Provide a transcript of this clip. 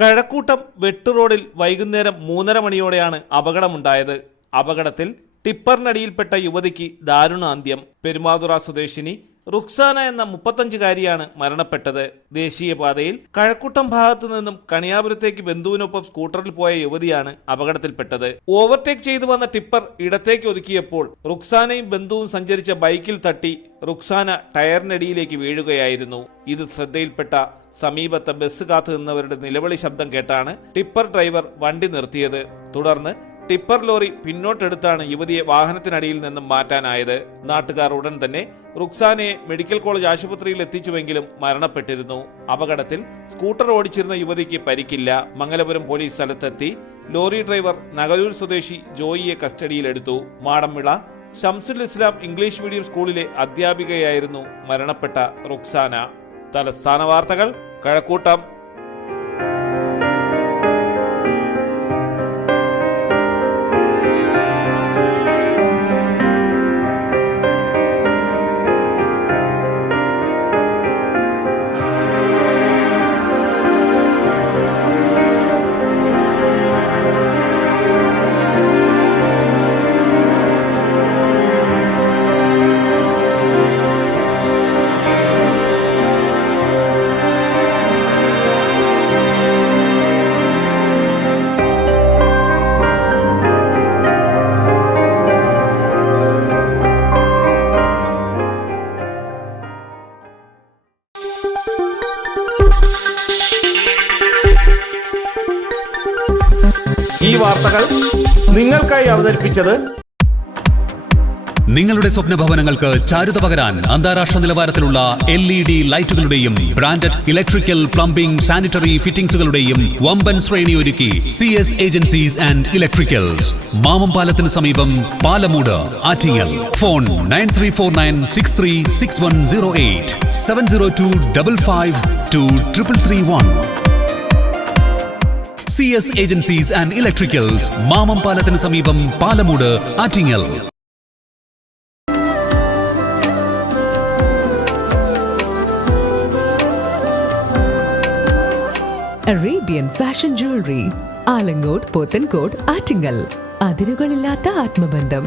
കഴക്കൂട്ടം വെട്ടുറോഡിൽ വൈകുന്നേരം 3:30 മണിയോടെയാണ് അപകടമുണ്ടായത്. അപകടത്തിൽ ടിപ്പറിനടിയിൽപ്പെട്ട യുവതിക്ക് ദാരുണാന്ത്യം. പെരുമാതുറ സ്വദേശിനി റുക്സാന എന്ന 35-കാരിയാണ് മരണപ്പെട്ടത്. ദേശീയപാതയിൽ കഴക്കൂട്ടം ഭാഗത്തു നിന്നും കണിയാപുരത്തേക്ക് ബന്ധുവിനൊപ്പം സ്കൂട്ടറിൽ പോയ യുവതിയാണ് അപകടത്തിൽപ്പെട്ടത്. ഓവർടേക്ക് ചെയ്തു വന്ന ടിപ്പർ ഇടത്തേക്ക് ഒതുക്കിയപ്പോൾ റുക്സാനയും ബന്ധുവും സഞ്ചരിച്ച ബൈക്കിൽ തട്ടി റുക്സാന ടയറിനടിയിലേക്ക് വീഴുകയായിരുന്നു. ഇത് ശ്രദ്ധയിൽപ്പെട്ട സമീപത്തെ ബസ് കാത്തു നിന്നവരുടെ നിലവിളി ശബ്ദം കേട്ടാണ് ടിപ്പർ ഡ്രൈവർ വണ്ടി നിർത്തിയത്. തുടർന്ന് ടിപ്പർ ലോറി പിന്നോട്ടെടുത്താണ് യുവതിയെ വാഹനത്തിനടിയിൽ നിന്നും മാറ്റാനായത്. നാട്ടുകാർ ഉടൻ തന്നെ റുക്സാനയെ മെഡിക്കൽ കോളേജ് ആശുപത്രിയിൽ എത്തിച്ചുവെങ്കിലും മരണപ്പെട്ടിരുന്നു. അപകടത്തിൽ സ്കൂട്ടർ ഓടിച്ചിരുന്ന യുവതിക്ക് പരിക്കില്ല. മംഗലപുരം പോലീസ് സ്ഥലത്തെത്തി ലോറി ഡ്രൈവർ നഗരൂർ സ്വദേശി ജോയിയെ കസ്റ്റഡിയിലെടുത്തു. മാടമ്പിള ഷംസുൽ ഇസ്ലാം ഇംഗ്ലീഷ് മീഡിയം സ്കൂളിലെ അധ്യാപികയായിരുന്നു മരണപ്പെട്ട റുക്സാന. തലസ്ഥാന വാർത്തകൾ, കഴക്കൂട്ടം. ഈ വാർത്തകൾ നിങ്ങൾക്കായി അവതരിപ്പിച്ചത് നിങ്ങളുടെ സ്വപ്ന ഭവനങ്ങൾക്ക് ചാരുത പകരാൻ അന്താരാഷ്ട്ര നിലവാരത്തിലുള്ള LED ലൈറ്റുകളുടെയും ബ്രാൻഡഡ് ഇലക്ട്രിക്കൽ, പ്ലംബിംഗ്, സാനിറ്ററി ഫിറ്റിംഗ്സുകളുടെയും വമ്പൻ ശ്രേണി ഒരുക്കി CS agencies and electricals. Mamam പാലത്തിന് സമീപം, Palamood, Attingal. Phone 9349636108 702552331. CS agencies and electricals, Mamam പാലത്തിന് സമീപം, Palamood, Attingal. Arabian fashion jewellery, Alangode, Pothencode, Attingal. അതിരുകളില്ലാത്ത ആത്മബന്ധം.